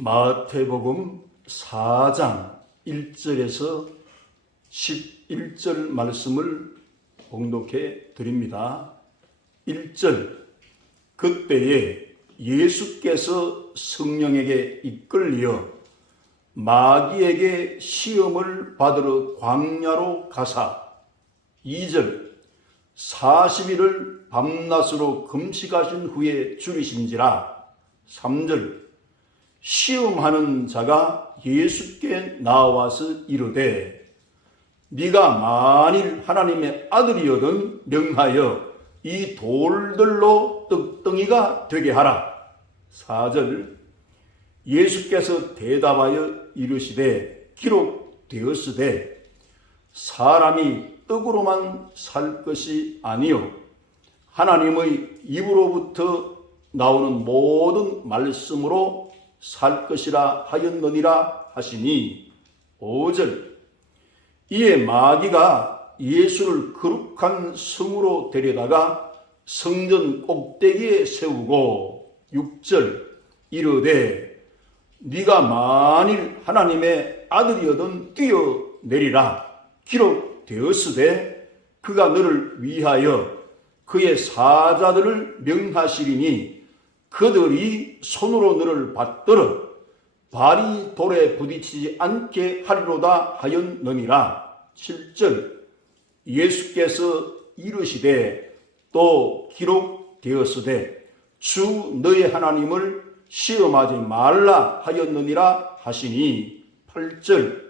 마태복음 4장 1절에서 11절 말씀을 봉독해 드립니다. 1절, 그때에 예수께서 성령에게 이끌려 마귀에게 시험을 받으러 광야로 가사. 2절, 40일을 밤낮으로 금식하신 후에 죽이신지라. 3절, 시험하는 자가 예수께 나와서 이르되 네가 만일 하나님의 아들이거든 명하여 이 돌들로 떡덩이가 되게 하라. 4절, 예수께서 대답하여 이르시되 기록되었으되 사람이 떡으로만 살 것이 아니요 하나님의 입으로부터 나오는 모든 말씀으로 살 것이라 하였느니라 하시니. 5절, 이에 마귀가 예수를 거룩한 성으로 데려다가 성전 꼭대기에 세우고. 6절, 이르되 네가 만일 하나님의 아들이거든 뛰어내리라. 기록되었으되 그가 너를 위하여 그의 사자들을 명하시리니 그들이 손으로 너를 받들어 발이 돌에 부딪히지 않게 하리로다 하였느니라. 7절, 예수께서 이르시되 또 기록되었으되 주 너의 하나님을 시험하지 말라 하였느니라 하시니. 8절,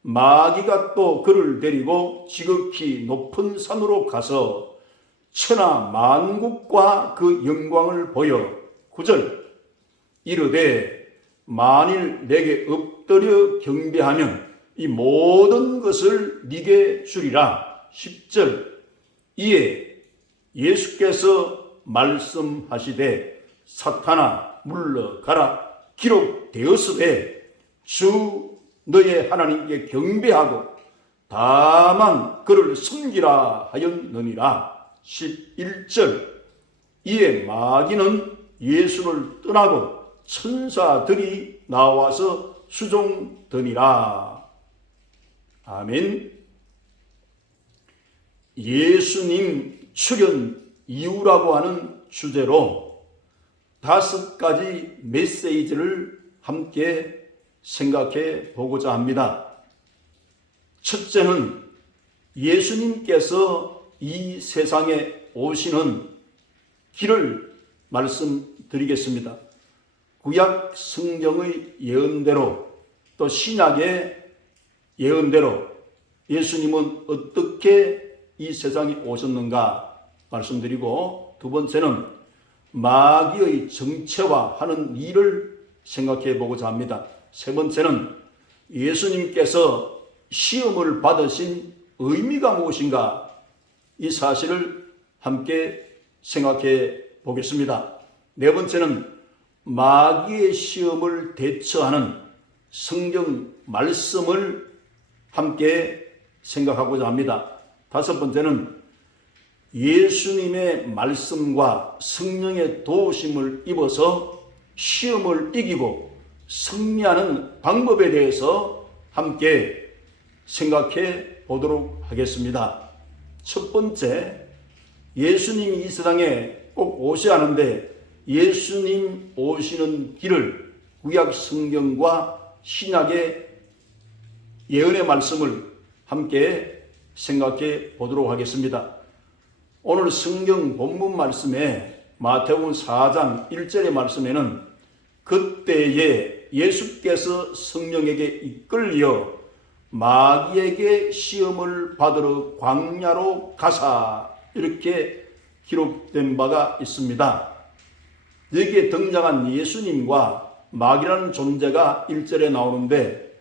마귀가 또 그를 데리고 지극히 높은 산으로 가서 천하 만국과 그 영광을 보여. 9절, 이르되 만일 내게 엎드려 경배하면 이 모든 것을 네게 주리라. 10절, 이에 예수께서 말씀하시되 사탄아 물러가라. 기록되었으되 주 너의 하나님께 경배하고 다만 그를 섬기라 하였느니라. 11절, 이에 마귀는 예수를 떠나고 천사들이 나와서 수종드니라. 아멘. 예수님 출현 이후라고 하는 주제로 5가지 메시지를 함께 생각해 보고자 합니다. 첫째는 예수님께서 이 세상에 오시는 길을 말씀드리겠습니다. 구약 성경의 예언대로 또 신약의 예언대로 예수님은 어떻게 이 세상에 오셨는가 말씀드리고, 두 번째는 마귀의 정체화하는 일을 생각해 보고자 합니다. 세 번째는 예수님께서 시험을 받으신 의미가 무엇인가, 이 사실을 함께 생각해 보겠습니다. 네 번째는 마귀의 시험을 대처하는 성경 말씀을 함께 생각하고자 합니다. 다섯 번째는 예수님의 말씀과 성령의 도우심을 입어서 시험을 이기고 승리하는 방법에 대해서 함께 생각해 보도록 하겠습니다. 첫 번째, 예수님이 이 세상에 꼭 오셔야 하는데 예수님 오시는 길을 구약 성경과 신약의 예언의 말씀을 함께 생각해 보도록 하겠습니다. 오늘 성경 본문 말씀에 마태복음 4장 1절의 말씀에는 그때에 예수께서 성령에게 이끌려 마귀에게 시험을 받으러 광야로 가사, 이렇게 기록된 바가 있습니다. 여기에 등장한 예수님과 마귀라는 존재가 1절에 나오는데,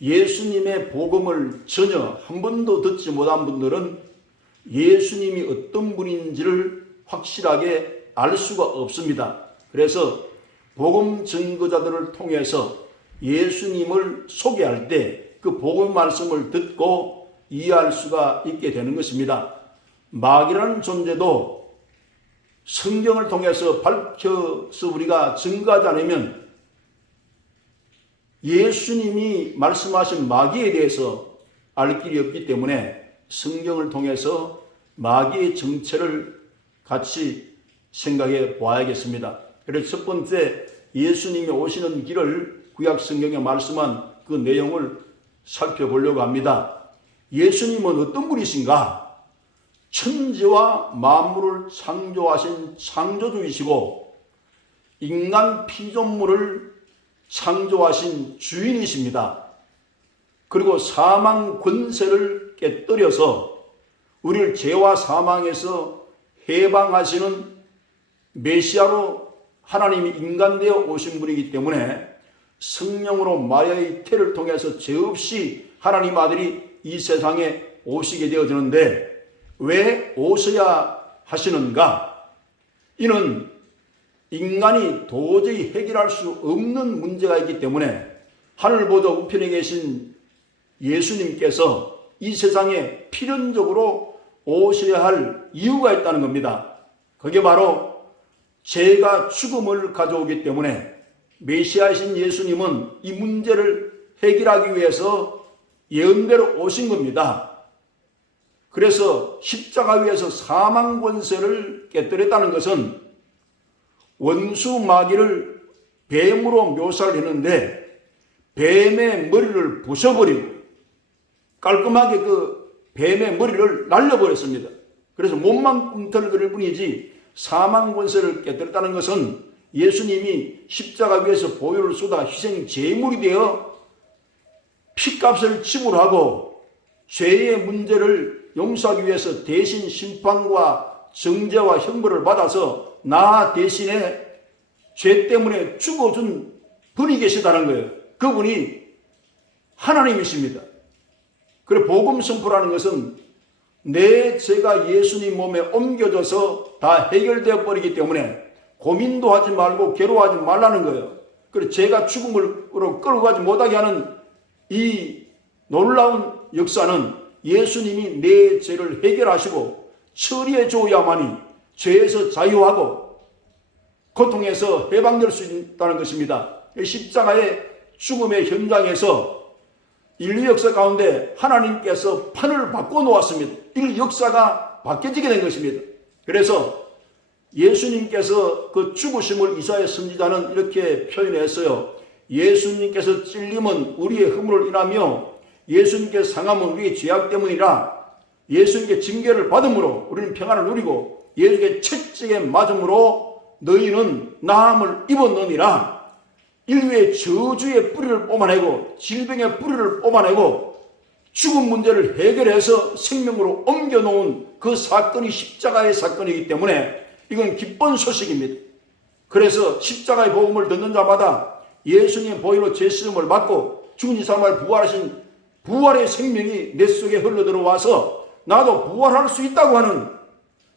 예수님의 복음을 전혀 한 번도 듣지 못한 분들은 예수님이 어떤 분인지를 확실하게 알 수가 없습니다. 그래서 복음 증거자들을 통해서 예수님을 소개할 때 그 복음 말씀을 듣고 이해할 수가 있게 되는 것입니다. 마귀라는 존재도 성경을 통해서 밝혀서 우리가 증거하지 않으면 예수님이 말씀하신 마귀에 대해서 알 길이 없기 때문에 성경을 통해서 마귀의 정체를 같이 생각해 보아야겠습니다. 그래서 첫 번째, 예수님이 오시는 길을 구약 성경에 말씀한 그 내용을 살펴보려고 합니다. 예수님은 어떤 분이신가? 천지와 만물을 창조하신 창조주이시고 인간 피조물을 창조하신 주인이십니다. 그리고 사망 권세를 깨뜨려서 우리를 죄와 사망에서 해방하시는 메시아로 하나님이 인간되어 오신 분이기 때문에 성령으로 마리아의 태를 통해서 죄 없이 하나님 아들이 이 세상에 오시게 되어지는데 왜 오셔야 하시는가? 이는 인간이 도저히 해결할 수 없는 문제가 있기 때문에 하늘보다 우편에 계신 예수님께서 이 세상에 필연적으로 오셔야 할 이유가 있다는 겁니다. 그게 바로 죄가 죽음을 가져오기 때문에 메시아이신 예수님은 이 문제를 해결하기 위해서 예언대로 오신 겁니다. 그래서 십자가 위에서 사망 권세를 깨뜨렸다는 것은 원수 마귀를 뱀으로 묘사를 했는데 뱀의 머리를 부숴버리고 깔끔하게 그 뱀의 머리를 날려버렸습니다. 그래서 몸만 꿈틀거릴 뿐이지 사망 권세를 깨뜨렸다는 것은 예수님이 십자가 위에서 보혈을 쏟아 희생 제물이 되어 피값을 지불하고 죄의 문제를 용서하기 위해서 대신 심판과 정죄와 형벌을 받아서 나 대신에 죄 때문에 죽어준 분이 계시다는 거예요. 그분이 하나님이십니다. 그리고 복음 선포라는 것은 내 죄가 예수님 몸에 옮겨져서 다 해결되어 버리기 때문에 고민도 하지 말고 괴로워하지 말라는 거예요. 그리고 죄가 죽음으로 끌고 가지 못하게 하는 이 놀라운 역사는 예수님이 내 죄를 해결하시고 처리해 줘야만이 죄에서 자유하고 고통에서 해방될 수 있다는 것입니다. 십자가의 죽음의 현장에서 인류 역사 가운데 하나님께서 판을 바꿔놓았습니다. 이 역사가 바뀌어지게 된 것입니다. 그래서 예수님께서 그 죽으심을 이사야 선지자는 이렇게 표현했어요. 예수님께서 찔림은 우리의 허물을 인하며 예수님께서 상함은 우리의 죄악 때문이라. 예수님께 징계를 받음으로 우리는 평안을 누리고 예수님께 채찍에 맞음으로 너희는 나음을 입었느니라. 인류의 저주의 뿌리를 뽑아내고 질병의 뿌리를 뽑아내고 죽음 문제를 해결해서 생명으로 옮겨놓은 그 사건이 십자가의 사건이기 때문에 이건 기쁜 소식입니다. 그래서 십자가의 복음을 듣는 자마다 예수님의 보혈로 죄 씻음을 받고 죽은 이 사람을 부활하신 부활의 생명이 내 속에 흘러들어와서 나도 부활할 수 있다고 하는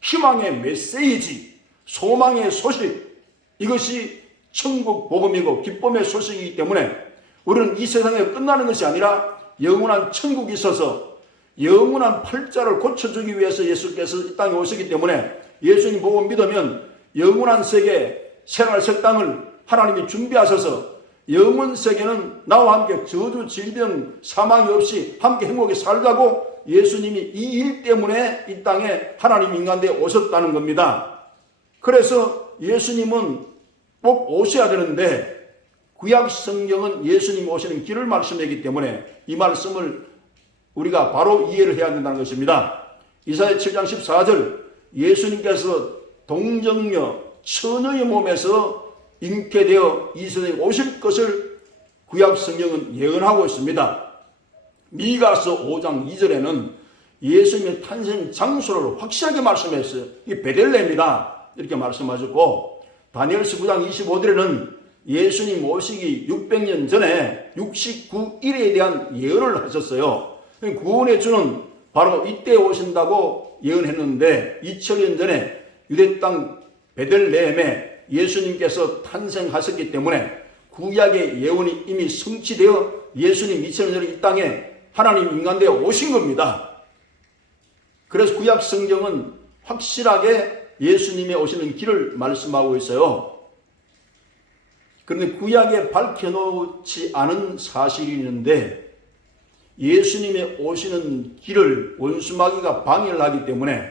희망의 메시지, 소망의 소식, 이것이 천국 복음이고 기쁨의 소식이기 때문에 우리는 이 세상에 끝나는 것이 아니라 영원한 천국이 있어서 영원한 팔자를 고쳐주기 위해서 예수께서 이 땅에 오시기 때문에 예수님 복음 믿으면 영원한 세계 생활 새 땅을 하나님이 준비하셔서 영원 세계는 나와 함께 저주, 질병, 사망이 없이 함께 행복하게 살자고 예수님이 이 일 때문에 이 땅에 하나님 인간대에 오셨다는 겁니다. 그래서 예수님은 꼭 오셔야 되는데 구약 성경은 예수님 오시는 길을 말씀하기 때문에 이 말씀을 우리가 바로 이해를 해야 된다는 것입니다. 이사야 7장 14절 예수님께서 동정녀 처녀의 몸에서 잉태되어 이 세상에 오실 것을 구약 성경은 예언하고 있습니다. 미가서 5장 2절에는 예수님의 탄생 장소를 확실하게 말씀했어요. 이 베들레헴이다 이렇게 말씀하셨고 다니엘서 9장 25절에는 예수님 오시기 600년 전에 69일에 대한 예언을 하셨어요. 구원의 주는 바로 이때 오신다고 예언했는데 2000년 전에 유대 땅 베들레헴에 예수님께서 탄생하셨기 때문에 구약의 예언이 이미 성취되어 예수님 2000년 전에 이 땅에 하나님 인간되어 오신 겁니다. 그래서 구약 성경은 확실하게 예수님의 오시는 길을 말씀하고 있어요. 그런데 구약에 밝혀놓지 않은 사실이 있는데 예수님의 오시는 길을 원수마귀가 방해를 하기 때문에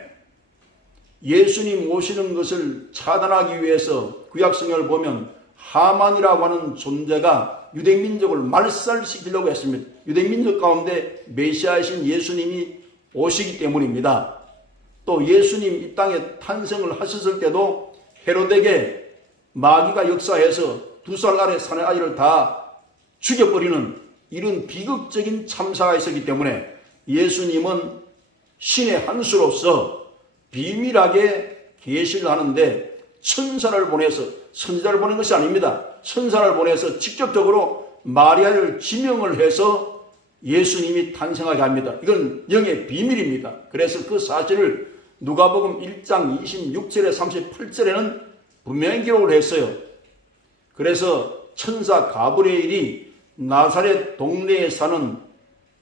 예수님 오시는 것을 차단하기 위해서 구약성경을 보면 하만이라고 하는 존재가 유대민족을 말살시키려고 했습니다. 유대민족 가운데 메시아이신 예수님이 오시기 때문입니다. 또 예수님 이 땅에 탄생을 하셨을 때도 헤로데게 마귀가 역사해서 2살 아래 사내 아이를 다 죽여버리는 이런 비극적인 참사가 있었기 때문에 예수님은 신의 한 수로서 비밀하게 계시를 하는데 천사를 보내서, 선지자를 보낸 것이 아닙니다. 천사를 보내서 직접적으로 마리아를 지명을 해서 예수님이 탄생하게 합니다. 이건 영의 비밀입니다. 그래서 그 사실을 누가복음 1장 26절에 38절에는 분명히 기록을 했어요. 그래서 천사 가브리엘이 나사렛 동네에 사는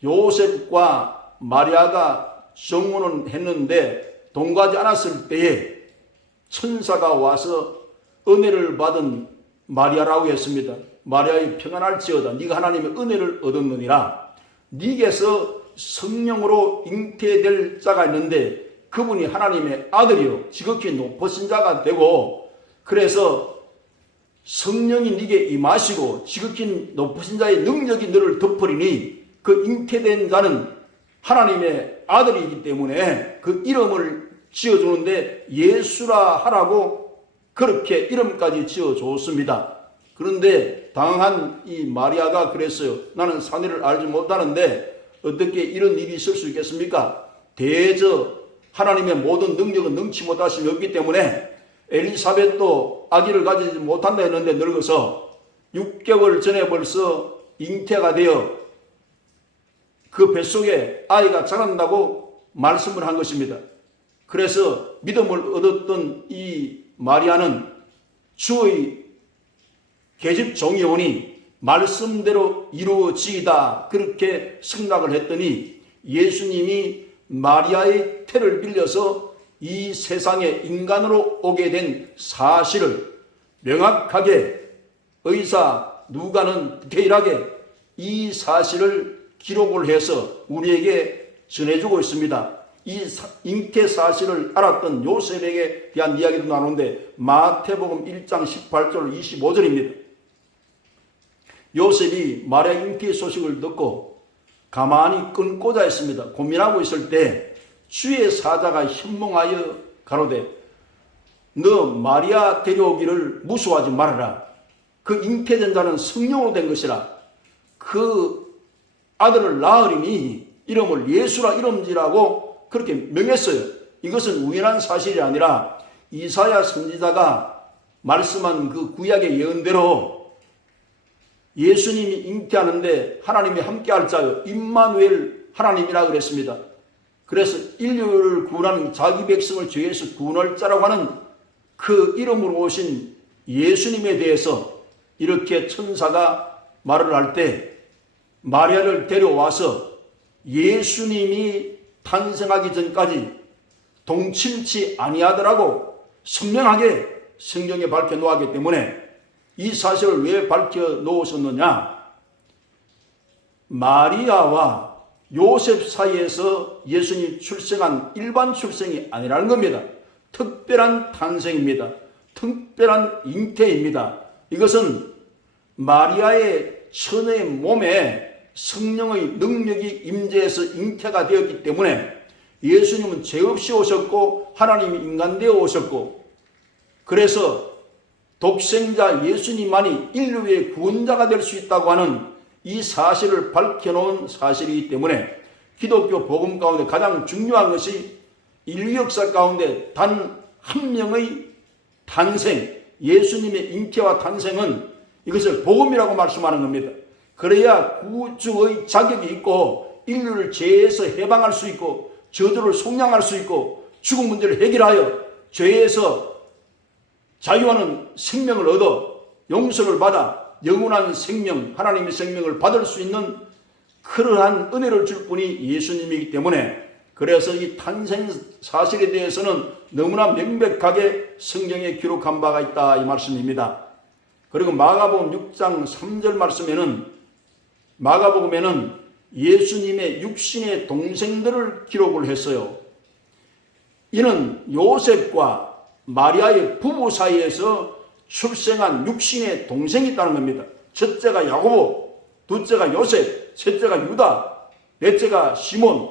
요셉과 마리아가 정혼을 했는데 동거하지 않았을 때에 천사가 와서 은혜를 받은 마리아라고 했습니다. 마리아의 평안할지어다. 네가 하나님의 은혜를 얻었느니라. 네게서 성령으로 잉태될 자가 있는데 그분이 하나님의 아들이요 지극히 높으신 자가 되고 그래서 성령이 네게 임하시고 지극히 높으신 자의 능력이 너를 덮으리니 그 잉태된 자는 하나님의 아들이기 때문에 그 이름을 지어주는데 예수라 하라고 그렇게 이름까지 지어줬습니다. 그런데 당한 이 마리아가 그랬어요. 나는 사내를 알지 못하는데 어떻게 이런 일이 있을 수 있겠습니까? 대저 하나님의 모든 능력은 능치 못하심이 없기 때문에 엘리사벳도 아기를 가지지 못한다 했는데 늙어서 6개월 전에 벌써 잉태가 되어 그 뱃속에 아이가 자란다고 말씀을 한 것입니다. 그래서 믿음을 얻었던 이 마리아는 주의 계집 종이 오니 말씀대로 이루어지이다 그렇게 생각을 했더니 예수님이 마리아의 태를 빌려서 이 세상에 인간으로 오게 된 사실을 명확하게 의사 누가는 디테일하게 이 사실을 기록을 해서 우리에게 전해주고 있습니다. 이 잉태 사실을 알았던 요셉에게 대한 이야기도 나오는데 마태복음 1장 18절 25절입니다. 요셉이 마리아 잉태 소식을 듣고 가만히 끊고자 했습니다. 고민하고 있을 때 주의 사자가 현몽하여 가로되 너 마리아 데려오기를 무수하지 말아라. 그 잉태된 자는 성령으로 된 것이라. 그 아들을 낳으리니 이름을 예수라 이름지라고 그렇게 명했어요. 이것은 우연한 사실이 아니라 이사야 선지자가 말씀한 그 구약의 예언대로 예수님이 잉태하는데 하나님이 함께할 자요 임마누엘 하나님이라 그랬습니다. 그래서 인류를 구원하는 자기 백성을 죄에서 구원할 자라고 하는 그 이름으로 오신 예수님에 대해서 이렇게 천사가 말을 할 때 마리아를 데려와서 예수님이 탄생하기 전까지 동침치 아니하더라고 선명하게 성경에 밝혀 놓았기 때문에 이 사실을 왜 밝혀 놓으셨느냐? 마리아와 요셉 사이에서 예수님이 출생한 일반 출생이 아니라는 겁니다. 특별한 탄생입니다. 특별한 잉태입니다. 이것은 마리아의 처녀의 몸에 성령의 능력이 임재해서 잉태가 되었기 때문에 예수님은 죄 없이 오셨고 하나님이 인간 되어 오셨고 그래서 독생자 예수님만이 인류의 구원자가 될 수 있다고 하는 이 사실을 밝혀놓은 사실이기 때문에 기독교 복음 가운데 가장 중요한 것이 인류 역사 가운데 단 한 명의 탄생, 예수님의 잉태와 탄생은 이것을 복음이라고 말씀하는 겁니다. 그래야 구주의 자격이 있고 인류를 죄에서 해방할 수 있고 저주를 속량할 수 있고 죽은 문제를 해결하여 죄에서 자유하는 생명을 얻어 용서를 받아 영원한 생명, 하나님의 생명을 받을 수 있는 그러한 은혜를 줄 분이 예수님이기 때문에 그래서 이 탄생 사실에 대해서는 너무나 명백하게 성경에 기록한 바가 있다 이 말씀입니다. 그리고 마가복음 6장 3절 말씀에는 마가복음에는 예수님의 육신의 동생들을 기록을 했어요. 이는 요셉과 마리아의 부부 사이에서 출생한 육신의 동생이 있다는 겁니다. 첫째가 야고보, 둘째가 요셉, 셋째가 유다, 넷째가 시몬,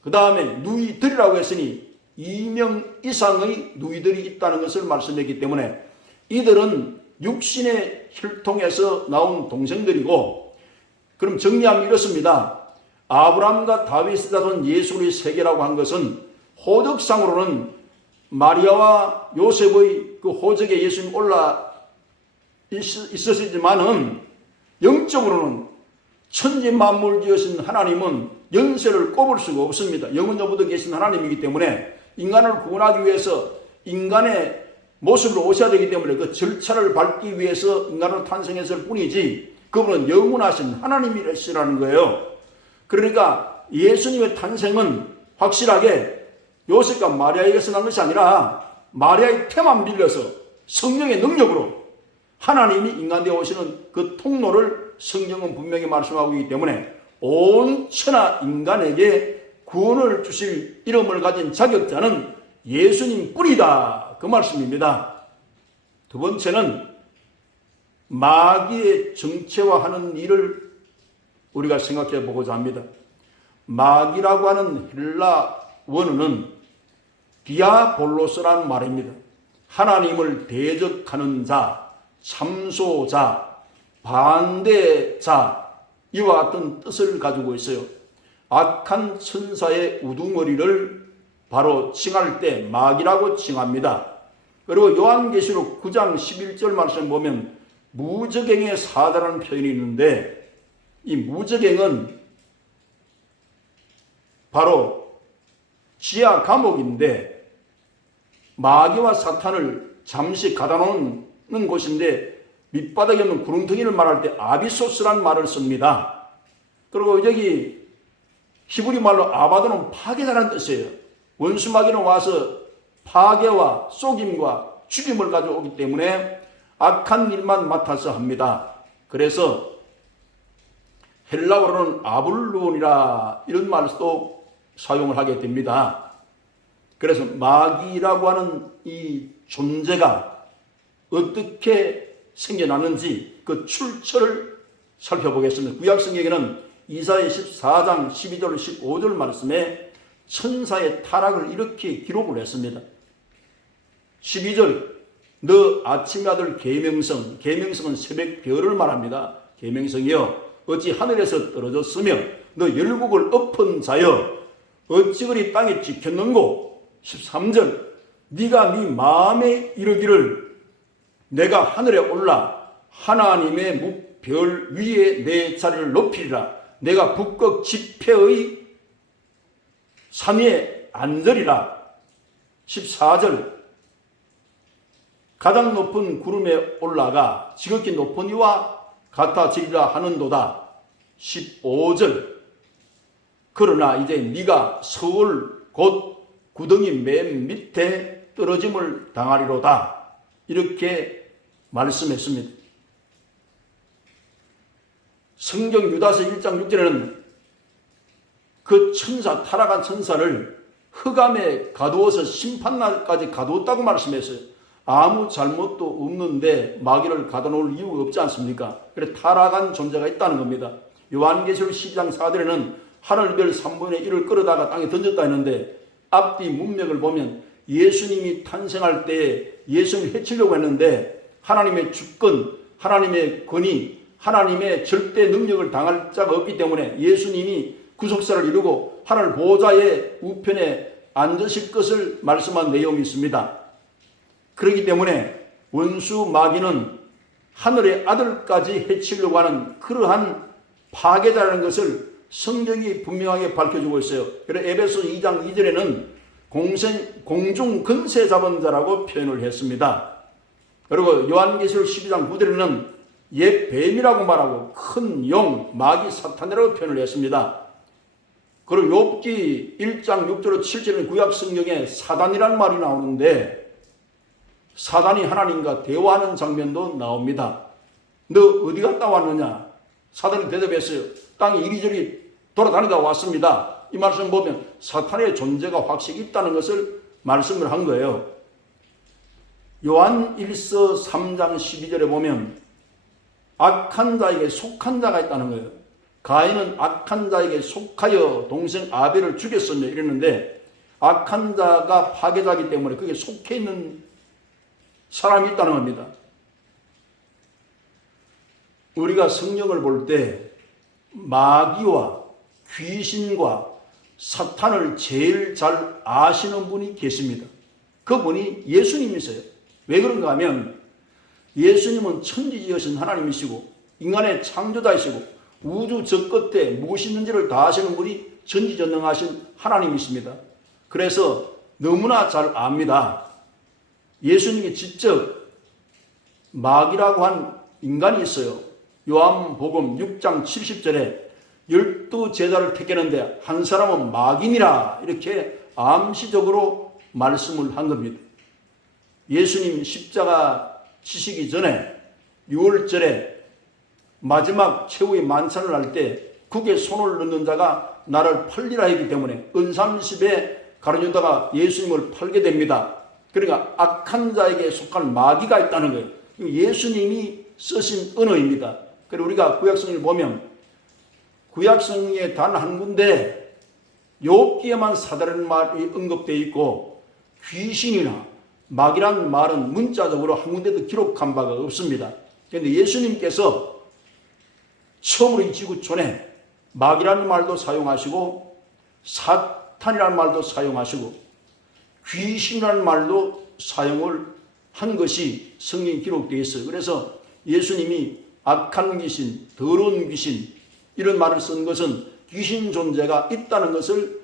그 다음에 누이들이라고 했으니 2명 이상의 누이들이 있다는 것을 말씀했기 때문에 이들은 육신의 혈통에서 나온 동생들이고, 그럼 정리하면 이렇습니다. 아브라함과 다윗의 자손 예수의 세계라고 한 것은 호적상으로는 마리아와 요셉의 그 호적에 예수님 올라 있었지만은 영적으로는 천지 만물 지으신 하나님은 연세를 꼽을 수가 없습니다. 영원토부터 계신 하나님이기 때문에 인간을 구원하기 위해서 인간의 모습으로 오셔야 되기 때문에 그 절차를 밟기 위해서 인간으로 탄생했을 뿐이지 그분은 영원하신 하나님이시라는 거예요. 그러니까 예수님의 탄생은 확실하게 요셉과 마리아에게서 난 것이 아니라 마리아의 태만 빌려서 성령의 능력으로 하나님이 인간 되어 오시는 그 통로를 성경은 분명히 말씀하고 있기 때문에 온 천하 인간에게 구원을 주실 이름을 가진 자격자는 예수님 뿐이다, 그 말씀입니다. 두 번째는 마귀의 정체화하는 일을 우리가 생각해 보고자 합니다. 마귀라고 하는 헬라 원어는 디아볼로스라는 말입니다. 하나님을 대적하는 자, 참소자, 반대자, 이와 같은 뜻을 가지고 있어요. 악한 천사의 우두머리를 바로 칭할 때 마귀라고 칭합니다. 그리고 요한계시록 9장 11절 말씀 보면 무저갱의 사자라는 표현이 있는데, 이 무저갱은 바로 지하 감옥인데 마귀와 사탄을 잠시 가다 놓는 곳인데 밑바닥에 없는 구렁텅이를 말할 때 아비소스란 말을 씁니다. 그리고 여기 히브리 말로 아바도는 파괴자라는 뜻이에요. 원수 마귀는 와서 파괴와 속임과 죽임을 가져오기 때문에 악한 일만 맡아서 합니다. 그래서 헬라어로는 아블론이라 이런 말도 사용을 하게 됩니다. 그래서 마귀라고 하는 이 존재가 어떻게 생겨났는지 그 출처를 살펴보겠습니다. 구약성경에는 이사야 14장 12절 15절 말씀에 천사의 타락을 이렇게 기록을 했습니다. 12절 너 아침의 아들 계명성, 계명성은 새벽 별을 말합니다. 계명성이여 어찌 하늘에서 떨어졌으며 너 열국을 엎은 자여 어찌 그리 땅에 찍혔는고. 13절 네가 네 마음에 이르기를 내가 하늘에 올라 하나님의 무별 위에 내 자리를 높이리라. 내가 북극 지폐의 산 위에 앉으리라. 14절 가장 높은 구름에 올라가 지극히 높은 이와 같아지리라 하는도다. 15절 그러나 이제 네가 서울 곧 구덩이 맨 밑에 떨어짐을 당하리로다. 이렇게 말씀했습니다. 성경 유다서 1장 6절에는 그 천사, 타락한 천사를 흑암에 가두어서 심판날까지 가두었다고 말씀했어요. 아무 잘못도 없는데 마귀를 가둬놓을 이유가 없지 않습니까? 그래 타락한 존재가 있다는 겁니다. 요한계시록 12장 4절에는 하늘별 3분의 1을 끌어다가 땅에 던졌다 했는데 앞뒤 문맥을 보면 예수님이 탄생할 때 예수님을 해치려고 했는데 하나님의 주권, 하나님의 권위, 하나님의 절대 능력을 당할 자가 없기 때문에 예수님이 구속사를 이루고 하늘 보좌의 우편에 앉으실 것을 말씀한 내용이 있습니다. 그렇기 때문에 원수 마귀는 하늘의 아들까지 해치려고 하는 그러한 파괴자라는 것을 성경이 분명하게 밝혀주고 있어요. 그래서 에베소 2장 2절에는 공중 근세 잡은 자라고 표현을 했습니다. 그리고 요한계시록 12장 9절에는 옛 뱀이라고 말하고 큰 용, 마귀 사탄이라고 표현을 했습니다. 그리고 욥기 1장 6절로 7절에는 구약 성경에 사단이라는 말이 나오는데 사단이 하나님과 대화하는 장면도 나옵니다. 너 어디 갔다 왔느냐? 사단이 대답했어요. 땅에 이리저리 돌아다니다 왔습니다. 이 말씀 보면 사탄의 존재가 확실히 있다는 것을 말씀을 한 거예요. 요한 1서 3장 12절에 보면 악한 자에게 속한 자가 있다는 거예요. 가인은 악한 자에게 속하여 동생 아벨을 죽였으며 이랬는데, 악한 자가 파괴자이기 때문에 그게 속해 있는 사람이 있다는 겁니다. 우리가 성경을 볼 때 마귀와 귀신과 사탄을 제일 잘 아시는 분이 계십니다. 그분이 예수님이세요. 왜 그런가 하면 예수님은 천지지으신 하나님이시고 인간의 창조자이시고 우주 저 끝에 무엇이 있는지를 다 아시는 분이 전지전능하신 하나님이십니다. 그래서 너무나 잘 압니다. 예수님이 직접 마귀라고 한 인간이 있어요. 요한복음 6장 70절에 12제자를 택했는데 한 사람은 마귀니라 이렇게 암시적으로 말씀을 한 겁니다. 예수님 십자가 지시기 전에 6월절에 마지막 최후의 만찬을 할 때 국에 손을 넣는 자가 나를 팔리라 했기 때문에 은삼십에 가룟유다가 예수님을 팔게 됩니다. 그러니까 악한 자에게 속한 마귀가 있다는 거예요. 예수님이 쓰신 언어입니다. 그리고 우리가 구약성을 보면 구약성에 단 한 군데 욥기에만 사다라는 말이 언급되어 있고 귀신이나 마귀라는 말은 문자적으로 한 군데도 기록한 바가 없습니다. 그런데 예수님께서 처음으로 이 지구촌에 마귀라는 말도 사용하시고 사탄이라는 말도 사용하시고 귀신이라는 말도 사용을 한 것이 성경에 기록되어 있어요. 그래서 예수님이 악한 귀신, 더러운 귀신 이런 말을 쓴 것은 귀신 존재가 있다는 것을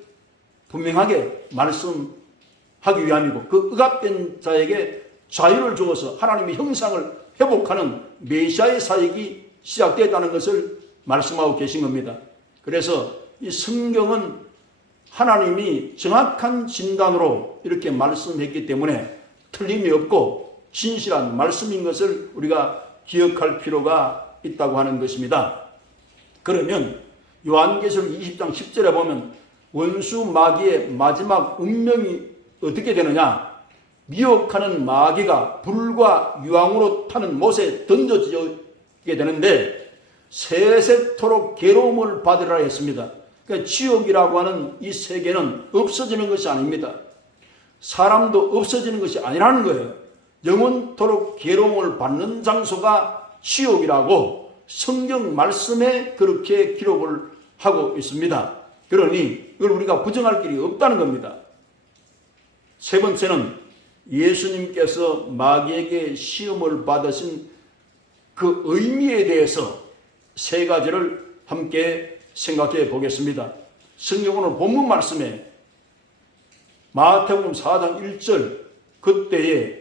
분명하게 말씀하기 위함이고 그 억압된 자에게 자유를 주어서 하나님의 형상을 회복하는 메시아의 사역이 시작됐다는 것을 말씀하고 계신 겁니다. 그래서 이 성경은 하나님이 정확한 진단으로 이렇게 말씀했기 때문에 틀림이 없고 진실한 말씀인 것을 우리가 기억할 필요가 있다고 하는 것입니다. 그러면 요한계시록 20장 10절에 보면 원수 마귀의 마지막 운명이 어떻게 되느냐? 미혹하는 마귀가 불과 유황으로 타는 못에 던져지게 되는데 세세토록 괴로움을 받으라 했습니다. 그러니까 지옥이라고 하는 이 세계는 없어지는 것이 아닙니다. 사람도 없어지는 것이 아니라는 거예요. 영원토록 괴로움을 받는 장소가 지옥이라고 성경 말씀에 그렇게 기록을 하고 있습니다. 그러니 이걸 우리가 부정할 길이 없다는 겁니다. 세 번째는 예수님께서 마귀에게 시험을 받으신 그 의미에 대해서 세 가지를 함께 생각해 보겠습니다. 성경 오늘 본문 말씀에 마태복음 4장 1절 그때에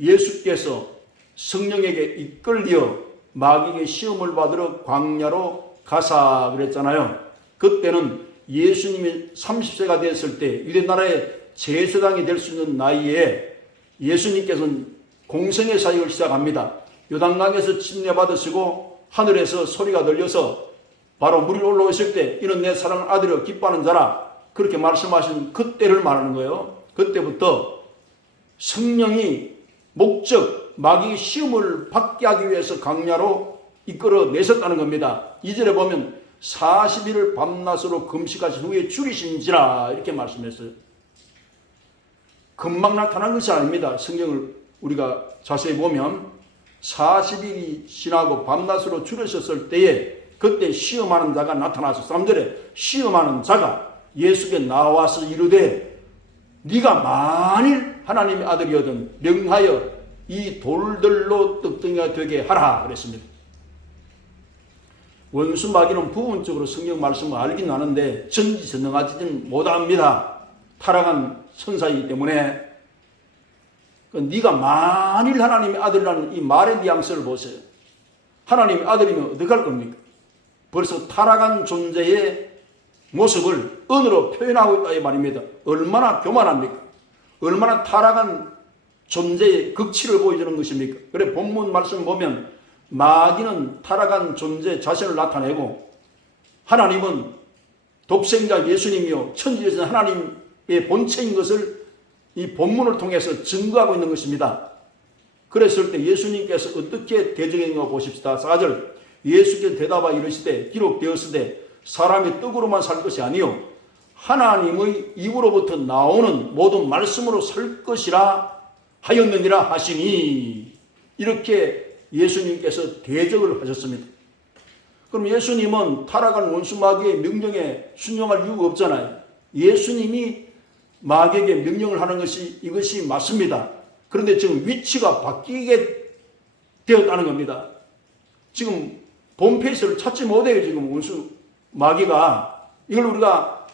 예수께서 성령에게 이끌려 마귀에게 시험을 받으러 광야로 가사 그랬잖아요. 그때는 예수님이 30세가 됐을 때 유대 나라의 제사장이 될 수 있는 나이에 예수님께서는 공생의 사역을 시작합니다. 요단강에서 침례받으시고 하늘에서 소리가 들려서 바로 물이 올라오실 때 이는 내 사랑하는 아들이여 기뻐하는 자라 그렇게 말씀하신 그때를 말하는 거예요. 그때부터 성령이 목적 마귀의 시험을 받게 하기 위해서 광야로 이끌어내셨다는 겁니다. 2절에 보면 40일을 밤낮으로 금식하신 후에 죽이신지라 이렇게 말씀했어요. 금방 나타난 것이 아닙니다. 성경을 우리가 자세히 보면 40일이 지나고 밤낮으로 줄으셨을 때에 그때 시험하는 자가 나타나서 3절에 시험하는 자가 예수께 나와서 이르되 네가 만일 하나님의 아들이거든 명하여 이 돌들로 떡덩이가 되게 하라 그랬습니다. 원수 마귀는 부분적으로 성경 말씀을 알긴 아는데 전지전능하지는 못합니다. 타락한 천사이기 때문에 네가 만일 하나님의 아들이라는 이 말의 뉘앙스를 보세요. 하나님의 아들이면 어떻게 할 겁니까? 벌써 타락한 존재의 모습을 언어로 표현하고 있다 이 말입니다. 얼마나 교만합니까? 얼마나 타락한 존재의 극치를 보여주는 것입니까? 그래 본문 말씀 보면 마귀는 타락한 존재 자신을 나타내고 하나님은 독생자 예수님이요 천지에서 하나님의 본체인 것을 이 본문을 통해서 증거하고 있는 것입니다. 그랬을 때 예수님께서 어떻게 대적했는가 보십시다. 4절 예수께서 대답하여 이르시되 기록되었으되 사람이 떡으로만 살 것이 아니요 하나님의 입으로부터 나오는 모든 말씀으로 살 것이라 하였느니라 하시니, 이렇게 예수님께서 대적을 하셨습니다. 그럼 예수님은 타락한 원수 마귀의 명령에 순종할 이유가 없잖아요. 예수님이 마귀에게 명령을 하는 것이 이것이 맞습니다. 그런데 지금 위치가 바뀌게 되었다는 겁니다. 지금 본 페이스를 찾지 못해요. 지금 원수 마귀가. 이걸 우리가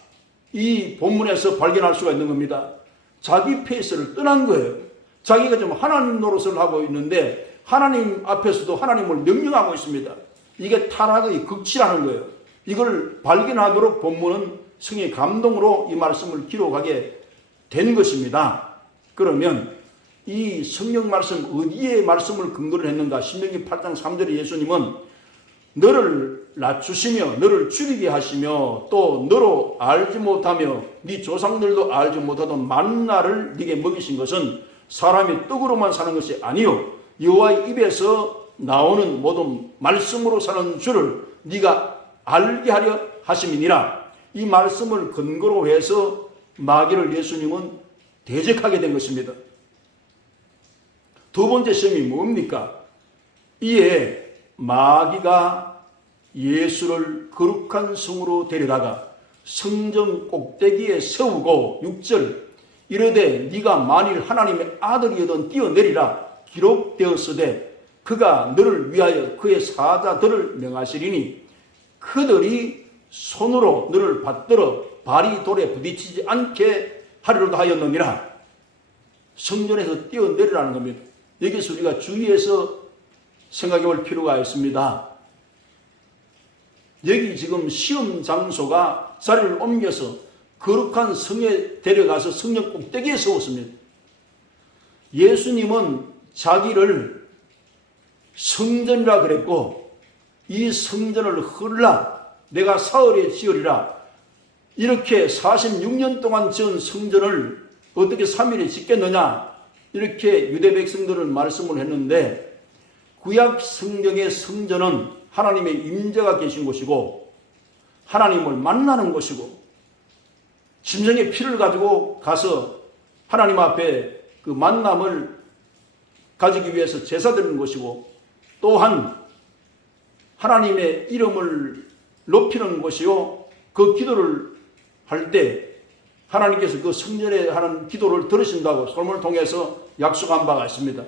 이 본문에서 발견할 수가 있는 겁니다. 자기 페이스를 떠난 거예요. 자기가 지금 하나님 노릇을 하고 있는데 하나님 앞에서도 하나님을 명령하고 있습니다. 이게 타락의 극치라는 거예요. 이걸 발견하도록 본문은 성의 감동으로 이 말씀을 기록하게 된 것입니다. 그러면 이 성경 말씀 어디에 말씀을 근거를 했는가? 신명기 8장 3절에 예수님은 너를 낮추시며 너를 줄이게 하시며 또 너로 알지 못하며 네 조상들도 알지 못하던 만나를 네게 먹이신 것은 사람이 떡으로만 사는 것이 아니요 여호와의 입에서 나오는 모든 말씀으로 사는 줄을 네가 알게 하려 하심이니라. 이 말씀을 근거로 해서 마귀를 예수님은 대적하게 된 것입니다. 두 번째 시험이 뭡니까? 이에 마귀가 예수를 거룩한 성으로 데려다가 성전 꼭대기에 세우고 6절 이르되 네가 만일 하나님의 아들이거든 뛰어내리라 기록되었으되 그가 너를 위하여 그의 사자들을 명하시리니 그들이 손으로 너를 받들어 발이 돌에 부딪히지 않게 하리로다 하였느니라. 성전에서 뛰어내리라는 겁니다. 여기서 우리가 주의해서 생각해 볼 필요가 있습니다. 여기 지금 시험 장소가 자리를 옮겨서 거룩한 성에 데려가서 성전 꼭대기에 세웠습니다. 예수님은 자기를 성전이라 그랬고 이 성전을 헐라 내가 사흘에 지으리라, 이렇게 46년 동안 지은 성전을 어떻게 3일에 짓겠느냐, 이렇게 유대 백성들은 말씀을 했는데 구약 성경의 성전은 하나님의 임재가 계신 곳이고 하나님을 만나는 곳이고 심령의 피를 가지고 가서 하나님 앞에 그 만남을 가지기 위해서 제사 드리는 곳이고 또한 하나님의 이름을 높이는 곳이요 그 기도를 할 때 하나님께서 그 성전에 하는 기도를 들으신다고 설문을 통해서 약속한 바가 있습니다.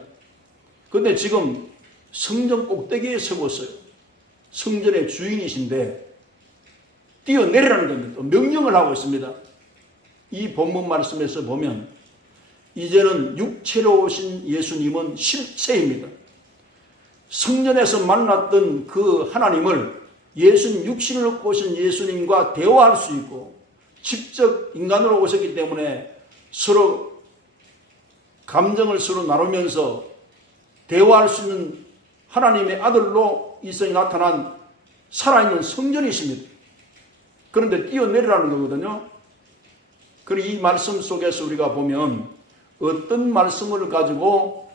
그런데 지금 성전 꼭대기에 세웠어요. 성전의 주인이신데 뛰어내리라는 겁니다. 명령을 하고 있습니다. 이 본문 말씀에서 보면 이제는 육체로 오신 예수님은 실체입니다. 성전에서 만났던 그 하나님을 예수님 육신을 얻고 오신 예수님과 대화할 수 있고 직접 인간으로 오셨기 때문에 서로 감정을 서로 나누면서 대화할 수 있는 하나님의 아들로 이 세상에 나타난 살아있는 성전이십니다. 그런데 뛰어내리라는 거거든요. 그리고 이 말씀 속에서 우리가 보면 어떤 말씀을 가지고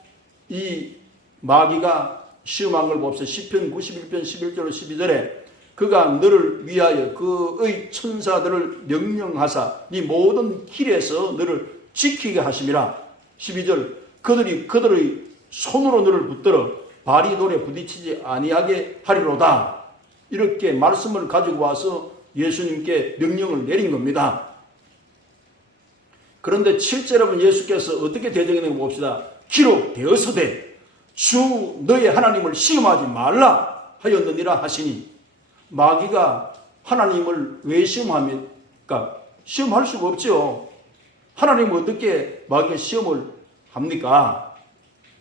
이 마귀가 시험한 걸 봅시다. 시편 91편 11절 12절에 그가 너를 위하여 그의 천사들을 명령하사 네 모든 길에서 너를 지키게 하심이라. 12절 그들의 손으로 너를 붙들어 발이 돌에 부딪히지 아니하게 하리로다. 이렇게 말씀을 가지고 와서 예수님께 명령을 내린 겁니다. 그런데 7절에 보면 예수께서 어떻게 대적했는가 봅시다. 기록되었으되 주 너의 하나님을 시험하지 말라 하였느니라 하시니, 마귀가 하나님을 왜 시험합니까? 시험할 수가 없죠. 하나님은 어떻게 마귀가 시험을 합니까?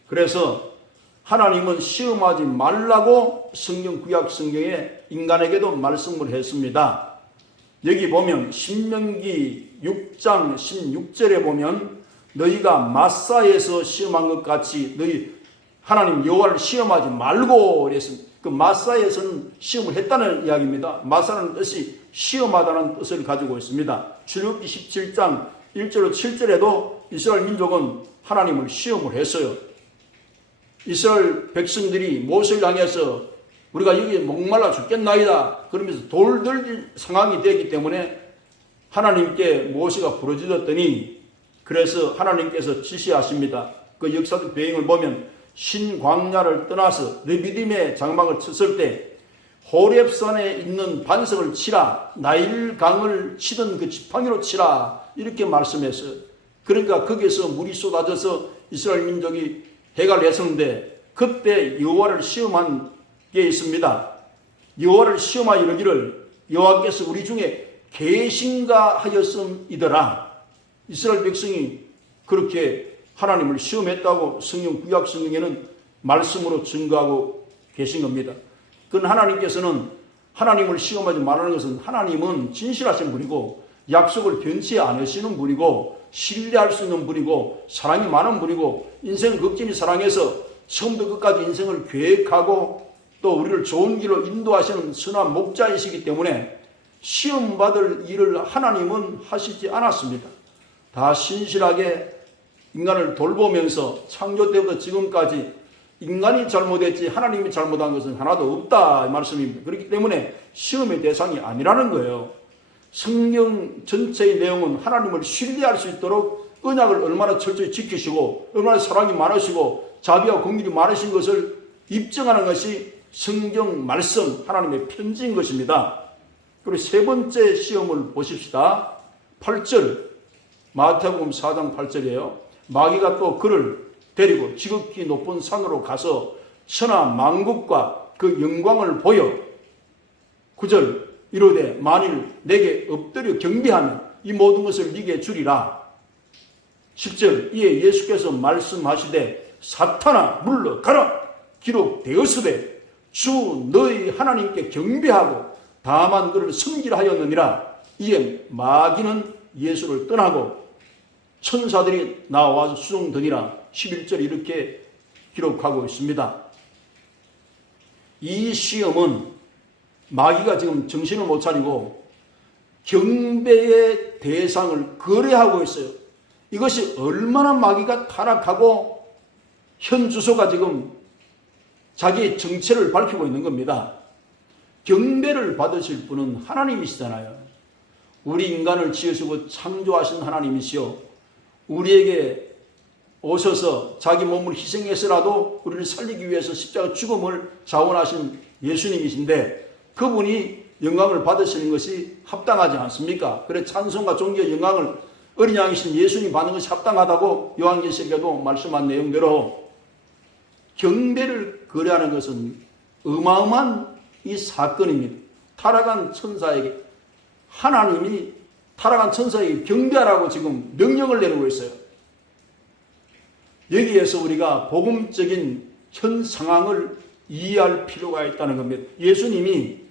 그래서 하나님은 시험하지 말라고 성경 구약 성경에 인간에게도 말씀을 했습니다. 여기 보면 신명기 6장 16절에 보면 너희가 마사에서 시험한 것 같이 너희 하나님 여호와를 시험하지 말고 그랬습니다. 그 마사에서는 시험을 했다는 이야기입니다. 마사는 뜻이 시험하다는 뜻을 가지고 있습니다. 출애굽기 17장 1절로 7절에도 이스라엘 민족은 하나님을 시험을 했어요. 이스라엘 백성들이 모세를 향해서 우리가 여기 목말라 죽겠나이다 그러면서 돌들 상황이 되기 때문에 하나님께 모세가 부르짖었더니 그래서 하나님께서 지시하십니다. 그 역사적 배경을 보면 신광야를 떠나서 르비딤의 장막을 쳤을 때 호렙산에 있는 반석을 치라, 나일강을 치던 그 지팡이로 치라 이렇게 말씀했어요. 그러니까 거기에서 물이 쏟아져서 이스라엘 민족이 해가 내성돼 그때 여호와를 시험한 게 있습니다. 여호와를 시험하여 이르기를 여호와께서 우리 중에 계신가 하였음이더라. 이스라엘 백성이 그렇게 하나님을 시험했다고 성경 구약 성경에는 말씀으로 증거하고 계신 겁니다. 그건 하나님께서는 하나님을 시험하지 말라는 것은 하나님은 진실하신 분이고 약속을 변치 않으시는 분이고 신뢰할 수 있는 분이고 사랑이 많은 분이고 인생을 극진히 사랑해서 처음부터 끝까지 인생을 계획하고 또 우리를 좋은 길로 인도하시는 선한 목자이시기 때문에 시험받을 일을 하나님은 하시지 않았습니다. 다 신실하게 인간을 돌보면서 창조 때부터 지금까지 인간이 잘못했지 하나님이 잘못한 것은 하나도 없다 이 말씀입니다. 그렇기 때문에 시험의 대상이 아니라는 거예요. 성경 전체의 내용은 하나님을 신뢰할 수 있도록 언약을 얼마나 철저히 지키시고 얼마나 사랑이 많으시고 자비와 긍휼이 많으신 것을 입증하는 것이 성경 말씀 하나님의 편지인 것입니다. 그리고 세 번째 시험을 보십시다. 8절 마태복음 4장 8절이에요. 마귀가 또 그를 데리고 지극히 높은 산으로 가서 천하 만국과 그 영광을 보여 9절 이르되 만일 내게 엎드려 경배하면 이 모든 것을 네게 주리라. 10절 이에 예수께서 말씀하시되 사탄아 물러가라 기록되었으되 주 너희 하나님께 경배하고 다만 그를 섬기라 하였느니라. 이에 마귀는 예수를 떠나고 천사들이 나와서 수종드니라. 11절 이렇게 기록하고 있습니다. 이 시험은 마귀가 지금 정신을 못 차리고 경배의 대상을 거래하고 있어요. 이것이 얼마나 마귀가 타락하고 현 주소가 지금 자기의 정체를 밝히고 있는 겁니다. 경배를 받으실 분은 하나님이시잖아요. 우리 인간을 지으시고 창조하신 하나님이시요 우리에게 오셔서 자기 몸을 희생해서라도 우리를 살리기 위해서 십자가 죽음을 자원하신 예수님이신데 그분이 영광을 받으시는 것이 합당하지 않습니까? 그래 찬송과 존귀와 영광을 어린 양이신 예수님 받는 것이 합당하다고 요한계시록에도 말씀한 내용대로 경배를 거래하는 것은 어마어마한 이 사건입니다. 타락한 천사에게 하나님이 타락한 천사에게 경배하라고 지금 명령을 내리고 있어요. 여기에서 우리가 복음적인 현 상황을 이해할 필요가 있다는 겁니다. 예수님이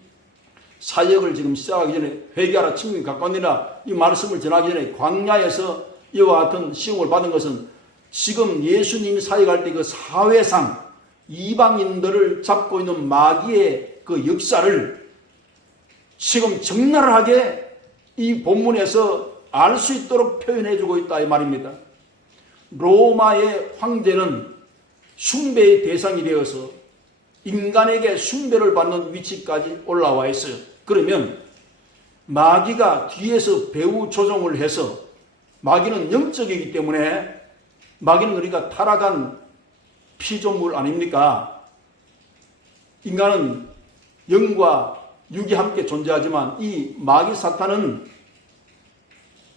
사역을 지금 시작하기 전에 회개하라 친구이 가까우니라 이 말씀을 전하기 전에 광야에서 이와 같은 시험을 받은 것은 지금 예수님이 사역할 때 그 사회상 이방인들을 잡고 있는 마귀의 그 역사를 지금 적나라하게 이 본문에서 알 수 있도록 표현해 주고 있다 이 말입니다. 로마의 황제는 숭배의 대상이 되어서 인간에게 숭배를 받는 위치까지 올라와 있어요. 그러면 마귀가 뒤에서 배후 조종을 해서 마귀는 영적이기 때문에 마귀는 그러니까 타락한 피조물 아닙니까? 인간은 영과 육이 함께 존재하지만 이 마귀 사탄은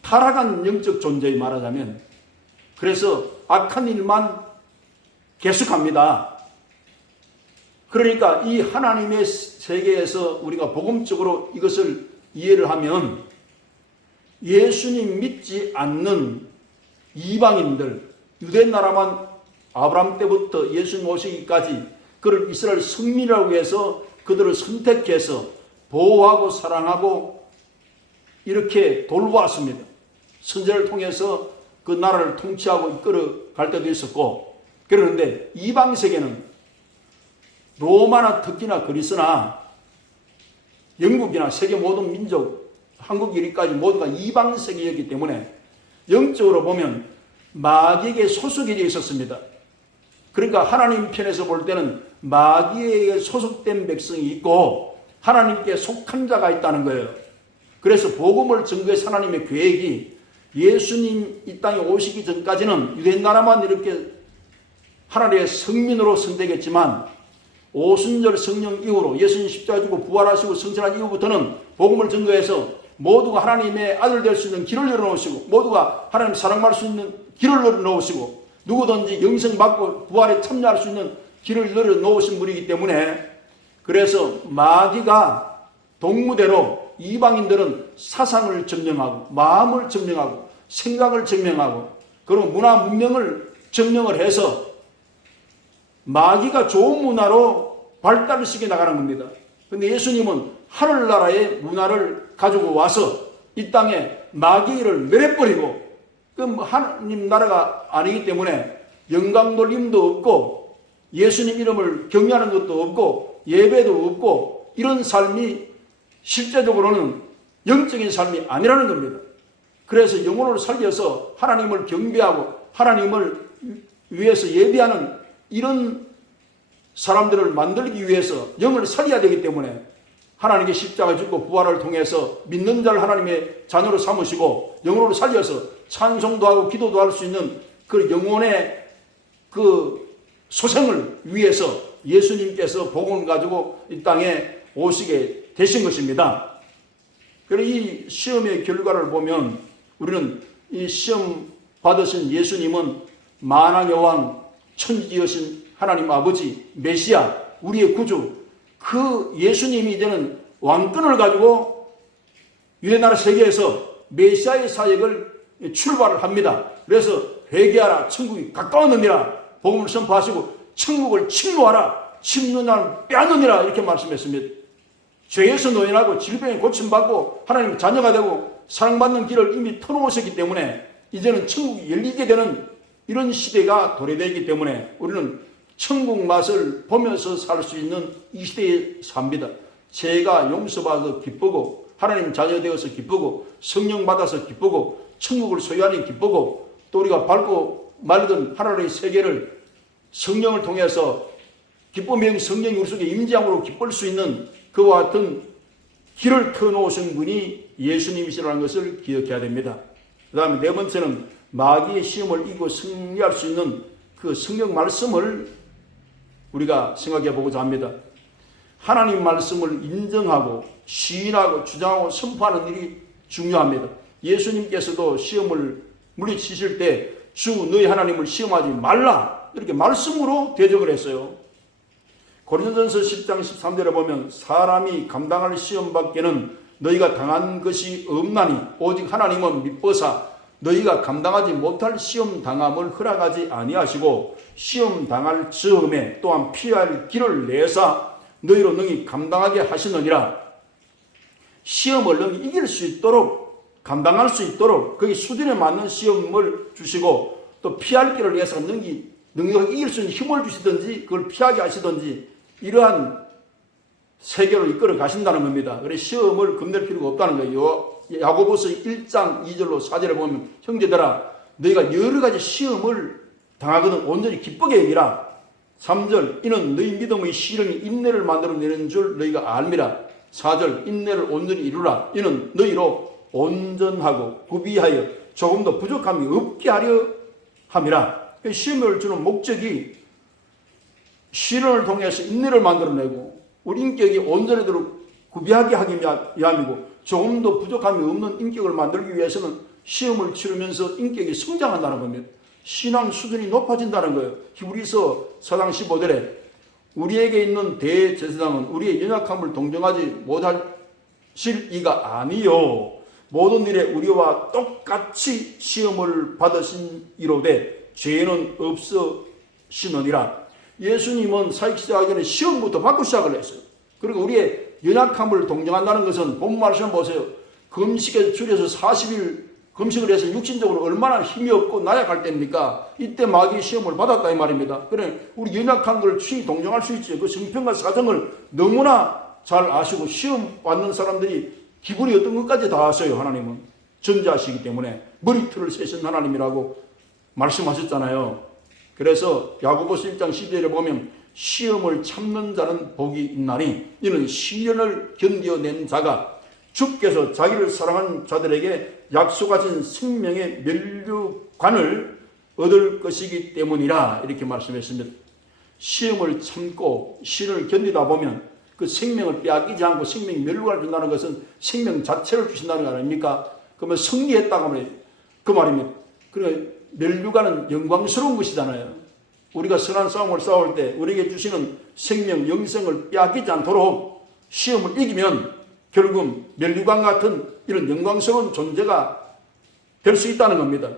타락한 영적 존재에 말하자면 그래서 악한 일만 계속합니다. 그러니까 이 하나님의 세계에서 우리가 복음적으로 이것을 이해를 하면 예수님 믿지 않는 이방인들, 유대 나라만 아브라함 때부터 예수님 오시기까지 그를 이스라엘 성민이라고 해서 그들을 선택해서 보호하고 사랑하고 이렇게 돌보았습니다. 선제를 통해서 그 나라를 통치하고 이끌어 갈 때도 있었고 그런데 이방 세계는 로마나 특히나 그리스나 영국이나 세계 모든 민족, 한국 이리까지 모두가 이방 세계였기 때문에 영적으로 보면 마귀에게 소속이 되어 있었습니다. 그러니까 하나님 편에서 볼 때는 마귀에게 소속된 백성이 있고 하나님께 속한 자가 있다는 거예요. 그래서 복음을 증거해서 하나님의 계획이 예수님 이 땅에 오시기 전까지는 유대 나라만 이렇게 하나님의 성민으로 선택했지만 오순절 성령 이후로 예수님 십자가 지고 부활하시고 승천한 이후부터는 복음을 증거해서 모두가 하나님의 아들 될 수 있는 길을 열어놓으시고 모두가 하나님 사랑받을 수 있는 길을 열어놓으시고 누구든지 영생 받고 부활에 참여할 수 있는 길을 열어놓으신 분이기 때문에 그래서 마귀가 동무대로 이방인들은 사상을 점령하고 마음을 점령하고 생각을 점령하고 그리고 문화 문명을 점령을 해서 마귀가 좋은 문화로 발달을 시켜 나가는 겁니다. 그런데 예수님은 하늘나라의 문화를 가지고 와서 이 땅에 마귀를 멸해버리고 그 하나님 나라가 아니기 때문에 영광 돌림도 없고 예수님 이름을 경외하는 것도 없고 예배도 없고 이런 삶이 실제적으로는 영적인 삶이 아니라는 겁니다. 그래서 영혼을 살려서 하나님을 경배하고 하나님을 위해서 예배하는 이런 사람들을 만들기 위해서 영을 살려야 되기 때문에 하나님께 십자가 짓고 부활을 통해서 믿는 자를 하나님의 자녀로 삼으시고 영혼으로 살려서 찬송도 하고 기도도 할 수 있는 그 영혼의 그 소생을 위해서 예수님께서 복음을 가지고 이 땅에 오시게 되신 것입니다. 그래서 이 시험의 결과를 보면 우리는 이 시험 받으신 예수님은 만왕의 왕 천지지으신 하나님 아버지 메시아 우리의 구주 그 예수님이 이제는 왕권을 가지고 유대나라 세계에서 메시아의 사역을 출발을 합니다. 그래서 회개하라 천국이 가까웠느니라 복음을 선포하시고 천국을 침노하라 침노는 자는 빼앗느니라 이렇게 말씀했습니다. 죄에서 노인하고 질병에 고침받고 하나님의 자녀가 되고 사랑받는 길을 이미 터놓으셨기 때문에 이제는 천국이 열리게 되는 이런 시대가 도래되기 때문에 우리는 천국 맛을 보면서 살 수 있는 이 시대에 삽니다. 죄가 용서받아서 기쁘고 하나님 자녀 되어서 기쁘고 성령 받아서 기쁘고 천국을 소유하니 기쁘고 또 우리가 밟고 맑은 하나님의 세계를 성령을 통해서 기쁨의 성령이 우리 속에 임재함으로 기쁠 수 있는 그와 같은 길을 터놓으신 분이 예수님이시라는 것을 기억해야 됩니다. 그 다음에 네 번째는 마귀의 시험을 이기고 승리할 수 있는 그 성경 말씀을 우리가 생각해 보고자 합니다. 하나님 말씀을 인정하고 시인하고 주장하고 선포하는 일이 중요합니다. 예수님께서도 시험을 물리치실 때 주 너희 하나님을 시험하지 말라 이렇게 말씀으로 대적을 했어요. 고린도전서 10장 13절에 보면 사람이 감당할 시험 밖에는 너희가 당한 것이 없나니 오직 하나님은 미뻐사 너희가 감당하지 못할 시험 당함을 허락하지 아니하시고 시험 당할 즈음에 또한 피할 길을 내사 너희로 능히 감당하게 하시느니라. 시험을 능히 이길 수 있도록 감당할 수 있도록 거기 수준에 맞는 시험을 주시고 또 피할 길을 내서 능력을 이길 수 있는 힘을 주시든지 그걸 피하게 하시든지 이러한 세계로 이끌어 가신다는 겁니다. 그래서 시험을 겁낼 필요가 없다는 거예요. 야고보서 1장 2절로 4절에 보면 형제들아 너희가 여러 가지 시험을 당하거든 온전히 기쁘게 여기라. 3절 이는 너희 믿음의 시련이 인내를 만들어내는 줄 너희가 알미라. 4절 인내를 온전히 이루라. 이는 너희로 온전하고 구비하여 조금도 부족함이 없게 하려 함이라. 시험을 주는 목적이 시련을 통해서 인내를 만들어내고 우리 인격이 온전하도록 구비하게 하기 위함이고 조금도 부족함이 없는 인격을 만들기 위해서는 시험을 치르면서 인격이 성장한다는 겁니다. 신앙 수준이 높아진다는 거예요. 히브리서 4장 15절에 우리에게 있는 대제사장은 우리의 연약함을 동정하지 못하실 이가 아니요 모든 일에 우리와 똑같이 시험을 받으신 이로되 죄는 없으시느니라. 예수님은 사역 시작하기 전에 시험부터 받고 시작을 했어요. 그리고 우리의 연약함을 동정한다는 것은 본 말씀 보세요. 금식에 줄여서 40일 금식을 해서 육신적으로 얼마나 힘이 없고 나약할 때입니까? 이때 마귀의 시험을 받았다 이 말입니다. 그래 우리 연약한 걸 충분히 동정할 수 있죠. 그 형편과 사정을 너무나 잘 아시고 시험 받는 사람들이 기분이 어떤 것까지 다 아세요. 하나님은 전자시기 때문에 머리털을 세신 하나님이라고 말씀하셨잖아요. 그래서 야고보서 1장 12절에 보면 시험을 참는 자는 복이 있나니 이는 시련을 견뎌낸 자가 주께서 자기를 사랑한 자들에게 약속하신 생명의 면류관을 얻을 것이기 때문이라 이렇게 말씀했습니다. 시험을 참고 시련을 견디다 보면 그 생명을 빼앗기지 않고 생명의 면류관을 준다는 것은 생명 자체를 주신다는 거 아닙니까? 그러면 승리했다고 하면 그 말입니다. 그러니까 면류관은 영광스러운 것이잖아요. 우리가 선한 싸움을 싸울 때 우리에게 주시는 생명, 영생을 빼앗기지 않도록 시험을 이기면 결국 면류관 같은 이런 영광스러운 존재가 될 수 있다는 겁니다.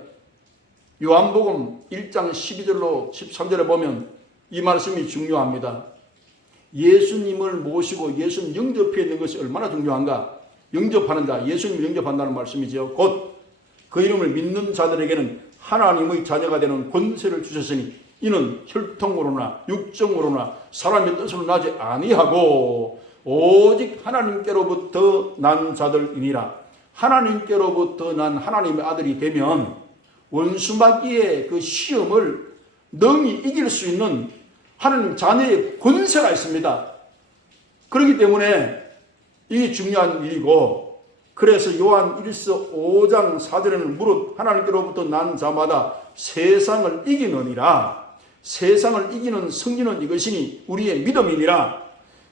요한복음 1장 12절로 13절에 보면 이 말씀이 중요합니다. 예수님을 모시고 예수님 영접해 있는 것이 얼마나 중요한가. 영접하는 자, 예수님을 영접한다는 말씀이죠. 곧 그 이름을 믿는 자들에게는 하나님의 자녀가 되는 권세를 주셨으니 이는 혈통으로나 육정으로나 사람의 뜻으로 나지 아니하고 오직 하나님께로부터 난 자들이니라. 하나님께로부터 난 하나님의 아들이 되면 원수마귀의 그 시험을 능히 이길 수 있는 하나님 자녀의 권세가 있습니다. 그렇기 때문에 이게 중요한 일이고, 그래서 요한 1서 5장 4절에는 무릇 하나님께로부터 난 자마다 세상을 이기느니라. 세상을 이기는 승리는 이것이니 우리의 믿음이니라.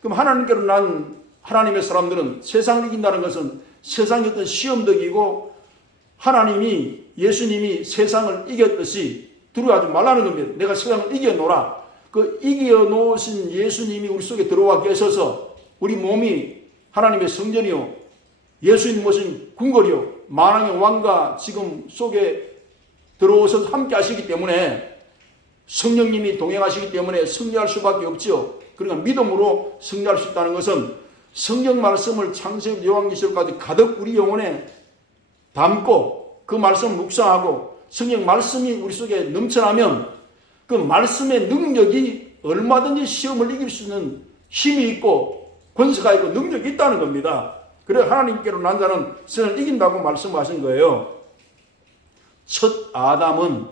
그럼 하나님께로 난 하나님의 사람들은 세상을 이긴다는 것은 세상의 어떤 시험도 이기고 하나님이 예수님이 세상을 이겼듯이 두려워하지 말라는 겁니다. 내가 세상을 이겨놓으라. 그 이겨놓으신 예수님이 우리 속에 들어와 계셔서 우리 몸이 하나님의 성전이요 예수님 모신 궁궐이요 만왕의 왕과 지금 속에 들어오셔서 함께 하시기 때문에 성령님이 동행하시기 때문에 승리할 수밖에 없지요. 그러니까 믿음으로 승리할 수 있다는 것은 성경 말씀을 창세기 요한계시록까지 가득 우리 영혼에 담고 그 말씀을 묵상하고 성경 말씀이 우리 속에 넘쳐나면 그 말씀의 능력이 얼마든지 시험을 이길 수 있는 힘이 있고 권세가 있고 능력이 있다는 겁니다. 그래 하나님께로 난 자는 세상을 이긴다고 말씀하신 거예요. 첫 아담은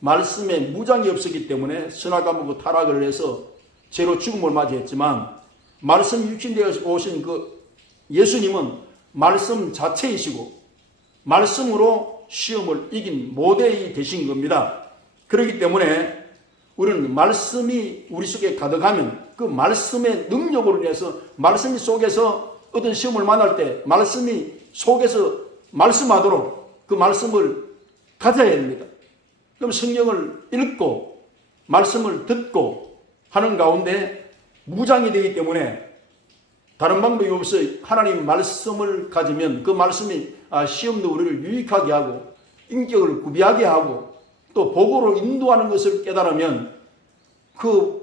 말씀에 무장이 없었기 때문에 선악과 먹고 타락을 해서 죄로 죽음을 맞이했지만 말씀 육신되어 오신 그 예수님은 말씀 자체이시고 말씀으로 시험을 이긴 모델이 되신 겁니다. 그렇기 때문에 우리는 말씀이 우리 속에 가득하면 그 말씀의 능력으로 인해서 말씀 속에서 어떤 시험을 만날 때 말씀이 속에서 말씀하도록 그 말씀을 가져야 됩니다. 그럼 성경을 읽고 말씀을 듣고 하는 가운데 무장이 되기 때문에 다른 방법이 없어요. 하나님 말씀을 가지면 그 말씀이 시험도 우리를 유익하게 하고 인격을 구비하게 하고 또 복으로 인도하는 것을 깨달으면 그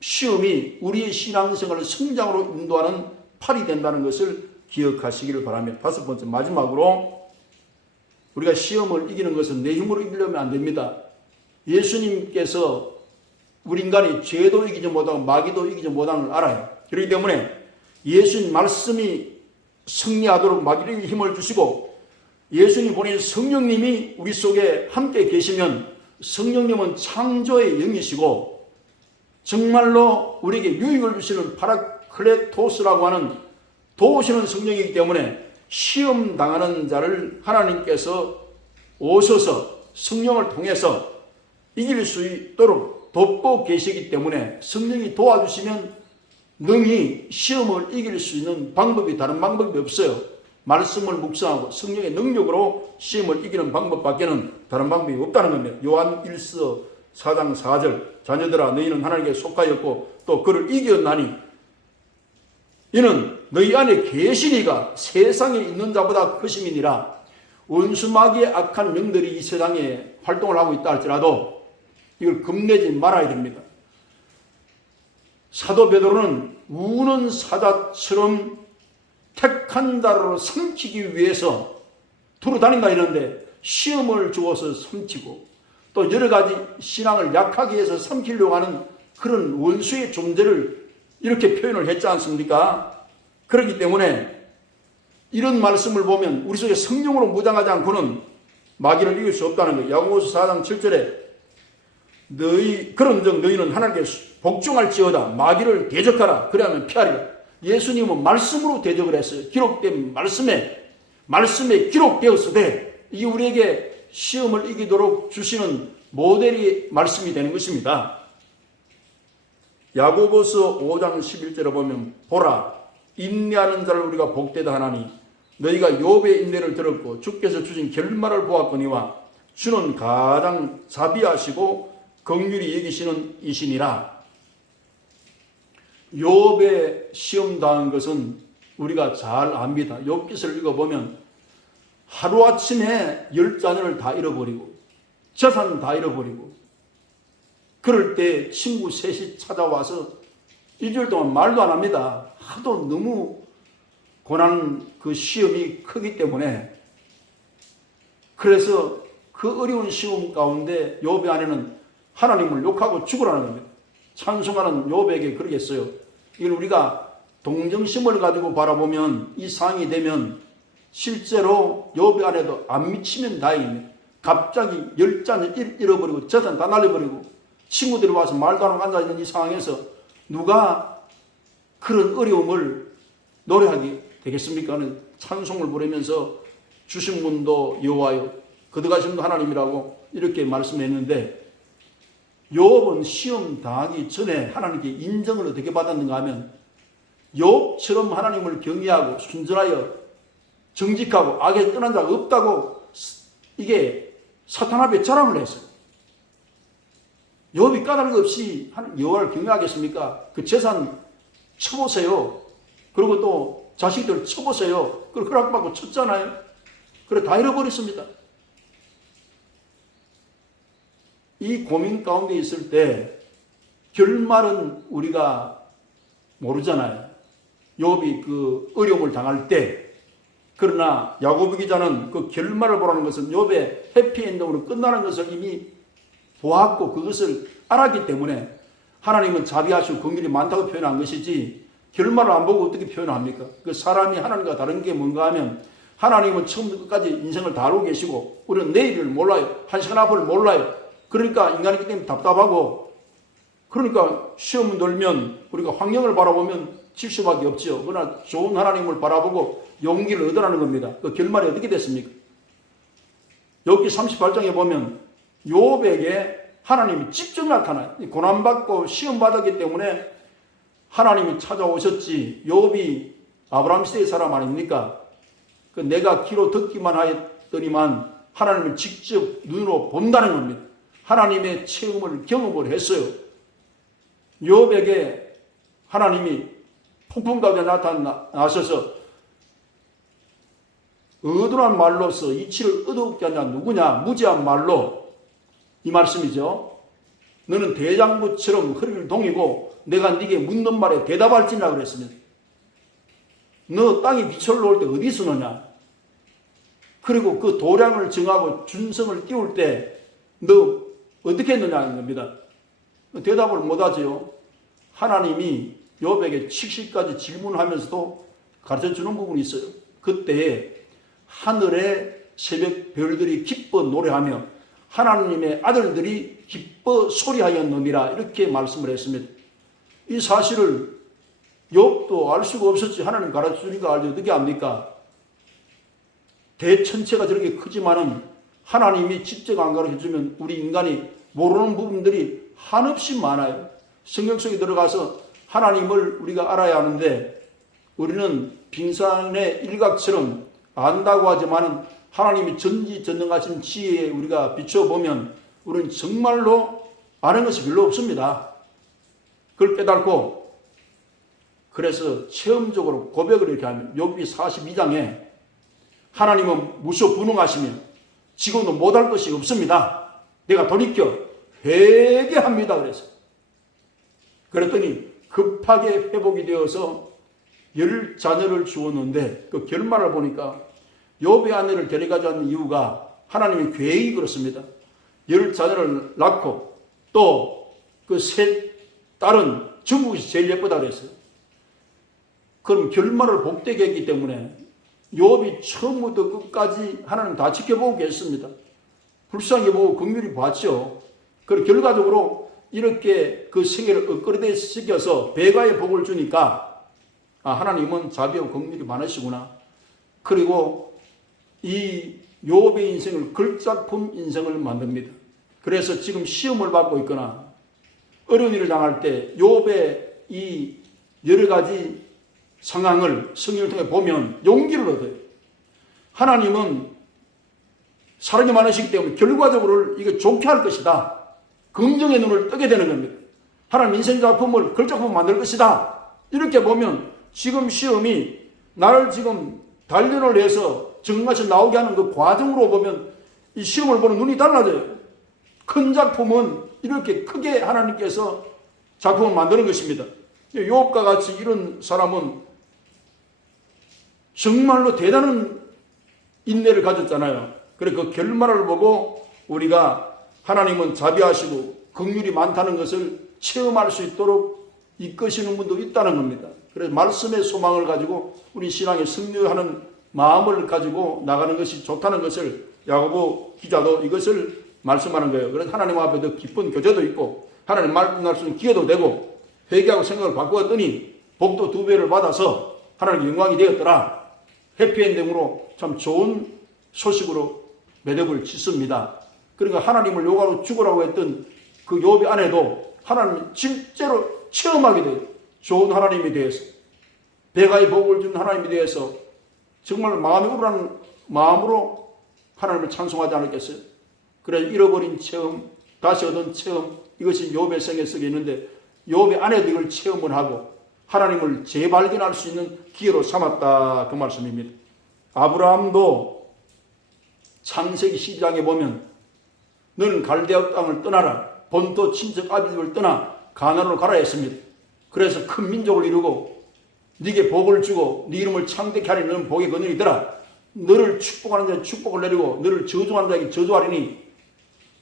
시험이 우리의 신앙생활을 성장으로 인도하는 팔이 된다는 것을 기억하시기를 바랍니다. 다섯 번째 마지막으로 우리가 시험을 이기는 것은 내 힘으로 이기려면 안 됩니다. 예수님께서 우리 인간이 죄도 이기지 못하고 마귀도 이기지 못하는 걸 알아요. 그렇기 때문에 예수님 말씀이 승리하도록 마귀에게 힘을 주시고 예수님 보내신 성령님이 우리 속에 함께 계시면 성령님은 창조의 영이시고 정말로 우리에게 유익을 주시는 파라클레토스라고 하는 도우시는 성령이기 때문에 시험 당하는 자를 하나님께서 오셔서 성령을 통해서 이길 수 있도록 돕고 계시기 때문에 성령이 도와주시면 능히 시험을 이길 수 있는 방법이 다른 방법이 없어요. 말씀을 묵상하고 성령의 능력으로 시험을 이기는 방법밖에는 다른 방법이 없다는 겁니다. 요한 1서 4장 4절 자녀들아 너희는 하나님께 속하였고 또 그를 이겼나니 이는 너희 안에 계시니가 세상에 있는 자보다 크심이니라. 원수마귀의 악한 영들이 이 세상에 활동을 하고 있다 할지라도 이걸 겁내지 말아야 됩니다. 사도 베드로는 우는 사자처럼 택한 자로 삼키기 위해서 두루 다닌다 이러는데 시험을 주어서 삼키고 또 여러 가지 신앙을 약하게 해서 삼키려고 하는 그런 원수의 존재를 이렇게 표현을 했지 않습니까? 그렇기 때문에 이런 말씀을 보면 우리 속에 성령으로 무장하지 않고는 마귀를 이길 수 없다는 거예요. 야고보서 4장 7절에 그런즉 너희는 하나님께 복종할지어다 마귀를 대적하라 그리하면 피하리라. 예수님은 말씀으로 대적을 했어요. 기록된 말씀에 기록되었으되 이게 우리에게 시험을 이기도록 주시는 모델이 말씀이 되는 것입니다. 야고보서 5장 11절에 보면 보라 인내하는 자를 우리가 복되다 하나니 너희가 욥의 인내를 들었고 주께서 주신 결말을 보았거니와 주는 가장 자비하시고 긍휼히 여기시는 이시니라. 욥의 시험 당한 것은 우리가 잘 압니다. 욥기서를 읽어보면 하루아침에 10자녀를 다 잃어버리고 재산 다 잃어버리고 그럴 때 친구 셋이 찾아와서 일주일 동안 말도 안 합니다. 하도 너무 고난 그 시험이 크기 때문에 그래서 그 어려운 시험 가운데 욥의 아내는 하나님을 욕하고 죽으라는 겁니다. 찬송하는 욥에게 그러겠어요. 이걸 우리가 동정심을 가지고 바라보면 이 상황이 되면 실제로 욥의 아내도 안 미치면 다행입니다. 갑자기 10잔을 잃어버리고 재산 다 날려버리고 친구들이 와서 말도 안 하고 앉아있는 이 상황에서 누가 그런 어려움을 노래하게 되겠습니까? 찬송을 부르면서 주신 분도 여호와요 거듭하신 분도 하나님이라고 이렇게 말씀했는데 욥은 시험 당하기 전에 하나님께 인정을 어떻게 받았는가 하면 욥처럼 하나님을 경외하고 순전하여 정직하고 악에 떠난 자가 없다고 이게 사탄 앞에 자랑을 했어요. 욥이 까닭 없이 여호와를 경외하겠습니까? 그 재산 쳐보세요. 그리고 또 자식들 쳐보세요. 그걸 허락받고 쳤잖아요. 그래 다 잃어버렸습니다. 이 고민 가운데 있을 때 결말은 우리가 모르잖아요. 욥이 그 어려움을 당할 때 그러나 야고보 기자는 그 결말을 보라는 것은 욥의 해피엔딩으로 끝나는 것을 이미 보았고 그것을 알았기 때문에 하나님은 자비하시고 긍휼이 많다고 표현한 것이지 결말을 안 보고 어떻게 표현합니까? 그 사람이 하나님과 다른 게 뭔가 하면 하나님은 처음부터 끝까지 인생을 다 알고 계시고 우리는 내일을 몰라요. 한 시간 앞을 몰라요. 그러니까 인간이기 때문에 답답하고 그러니까 시험을 돌면 우리가 환경을 바라보면 칠 수밖에 없지요. 그러나 좋은 하나님을 바라보고 용기를 얻으라는 겁니다. 그 결말이 어떻게 됐습니까? 여기 38장에 보면 욥에게 하나님이 직접 나타나요. 고난받고 시험받았기 때문에 하나님이 찾아오셨지. 욥이 아브라함 시대의 사람 아닙니까? 그 내가 귀로 듣기만 하였더니만 하나님을 직접 눈으로 본다는 겁니다. 하나님의 체험을 경험을 했어요. 욥에게 하나님이 폭풍 가운데 나타나셔서 어두한 말로서 이치를 어둡게 하냐 누구냐 무지한 말로 이 말씀이죠. 너는 대장부처럼 허리를 동이고 내가 네게 묻는 말에 대답할지냐 그랬습니다. 너 땅이 빛을 놓을 때 어디서 노냐? 그리고 그 도량을 정하고 준성을 띄울 때 너 어떻게 했느냐는 겁니다. 대답을 못하죠. 하나님이 욥에게 70가지 질문하면서도 가르쳐주는 부분이 있어요. 그때에 하늘의 새벽 별들이 기뻐 노래하며 하나님의 아들들이 기뻐 소리하였느니라 이렇게 말씀을 했습니다. 이 사실을 욥도 알 수가 없었지. 하나님 가르쳐주니까 알지 어떻게 압니까? 대천체가 저렇게 크지만은 하나님이 직접 안 가르쳐주면 우리 인간이 모르는 부분들이 한없이 많아요. 성경 속에 들어가서 하나님을 우리가 알아야 하는데 우리는 빙산의 일각처럼 안다고 하지만은 하나님이 전지전능하신 지혜에 우리가 비춰보면 우리는 정말로 아는 것이 별로 없습니다. 그걸 깨닫고 그래서 체험적으로 고백을 이렇게 하면 욥기 42장에 하나님은 무소분응하시며 지금도 못할 것이 없습니다. 내가 돌이켜 회개합니다. 그랬더니 급하게 회복이 되어서 10자녀를 주었는데 그 결말을 보니까 욥의 아내를 데려가자는 이유가 하나님의 계획이 그렇습니다. 10자녀를 낳고 또 그 세 딸은 중국에서 제일 예쁘다 그랬어요. 그럼 결말을 복되게 했기 때문에 욥이 처음부터 끝까지 하나님 다 지켜보고 계셨습니다. 불쌍히 보고 긍휼히 봤죠. 그리고 결과적으로 이렇게 그 생애를 엇거리게 시켜서 배가의 복을 주니까 하나님은 자비하고 긍휼이 많으시구나. 그리고 이 욥의 인생을 걸작품 인생을 만듭니다. 그래서 지금 시험을 받고 있거나 어려운 일을 당할 때 욥의 이 여러 가지 상황을 성경을 통해 보면 용기를 얻어요. 하나님은 사랑이 많으시기 때문에 결과적으로 이거 좋게 할 것이다. 긍정의 눈을 뜨게 되는 겁니다. 하나님 인생 작품을 걸작품 만들 것이다. 이렇게 보면 지금 시험이 나를 지금 단련을 해서 정말로 나오게 하는 그 과정으로 보면 이 시험을 보는 눈이 달라져요. 큰 작품은 이렇게 크게 하나님께서 작품을 만드는 것입니다. 욥과 같이 이런 사람은 정말로 대단한 인내를 가졌잖아요. 그래서 그 결말을 보고 우리가 하나님은 자비하시고 긍휼이 많다는 것을 체험할 수 있도록 이끄시는 분도 있다는 겁니다. 그래서 말씀의 소망을 가지고 우리 신앙에 승리하는 마음을 가지고 나가는 것이 좋다는 것을 야고보 기자도 이것을 말씀하는 거예요. 그래서 하나님 앞에 더 깊은 교제도 있고 하나님 말씀할 수 있는 기회도 되고 회개하고 생각을 바꾸었더니 복도 2배를 받아서 하나님의 영광이 되었더라. 해피엔딩으로 참 좋은 소식으로 매듭을 짓습니다. 그러니까 하나님을 욕하고 죽으라고 했던 그 욥의 아내도 하나님 실제로 체험하게 돼요. 좋은 하나님에 대해서, 배가의 복을 주는 하나님에 대해서 정말 마음이 우러나는 마음으로 하나님을 찬송하지 않았겠어요? 그래 잃어버린 체험, 다시 얻은 체험, 이것이 욥의 생애 속에 있는데 욥의 아내도 이걸 체험을 하고 하나님을 재발견할 수 있는 기회로 삼았다, 그 말씀입니다. 아브라함도 창세기 12장에 보면 너는 갈대아 땅을 떠나라, 본토 친척 아비집을 떠나 가나안으로 가라 했습니다. 그래서 큰 민족을 이루고 네게 복을 주고 네 이름을 창대케 하리니 너는 복의 근원이더라. 너를 축복하는 자에게 축복을 내리고 너를 저주하는 자에게 저주하리니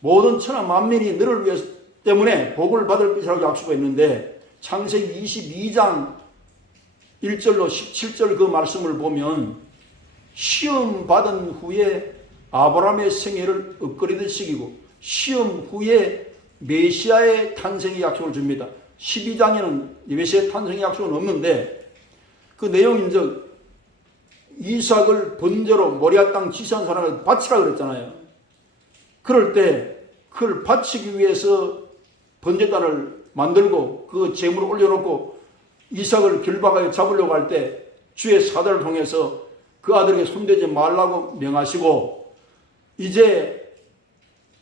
모든 천하 만민이 너를 위해서 때문에 복을 받을 것이라고 약속했는데 창세기 22장 1절로 17절 그 말씀을 보면 시험 받은 후에 아브라함의 생애를 엇거리듯 시기고 시험 후에 메시아의 탄생의 약속을 줍니다. 12장에는 메시아의 탄생의 약속은 없는데 그 내용인즉 이삭을 번제로 모리아 땅 지시한 사람에게 바치라 그랬잖아요. 그럴 때 그걸 바치기 위해서 번제단을 만들고 그 제물을 올려놓고 이삭을 결박하여 잡으려고 할 때 주의 사도를 통해서 그 아들에게 손대지 말라고 명하시고 이제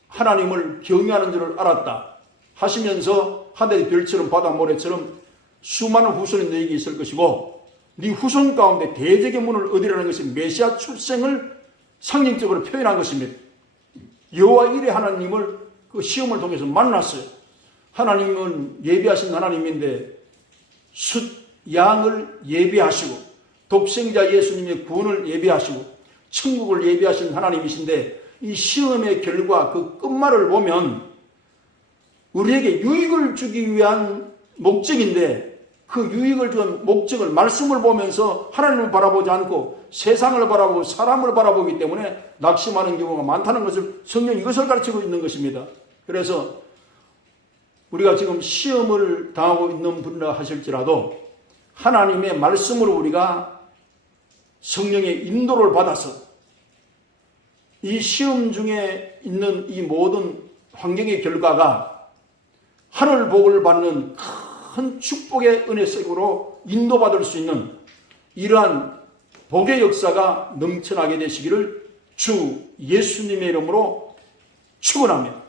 하나님을 경외하는 줄을 알았다 하시면서 하늘의 별처럼 바다 모래처럼 수많은 후손이 너에게 있을 것이고 네 후손 가운데 대적의 문을 얻으려는 것이 메시아 출생을 상징적으로 표현한 것입니다. 여호와 일의 하나님을 그 시험을 통해서 만났어요. 하나님은 예비하신 하나님인데 숫 양을 예비하시고 독생자 예수님의 구원을 예비하시고 천국을 예비하신 하나님이신데 이 시험의 결과 그 끝말을 보면 우리에게 유익을 주기 위한 목적인데 그 유익을 준 목적을 말씀을 보면서 하나님을 바라보지 않고 세상을 바라보고 사람을 바라보기 때문에 낙심하는 경우가 많다는 것을 성경이 이것을 가르치고 있는 것입니다. 그래서 우리가 지금 시험을 당하고 있는 분이라 하실지라도 하나님의 말씀으로 우리가 성령의 인도를 받아서 이 시험 중에 있는 이 모든 환경의 결과가 하늘 복을 받는 큰 축복의 은혜 속으로 인도받을 수 있는 이러한 복의 역사가 넘쳐나게 되시기를 주 예수님의 이름으로 축원합니다.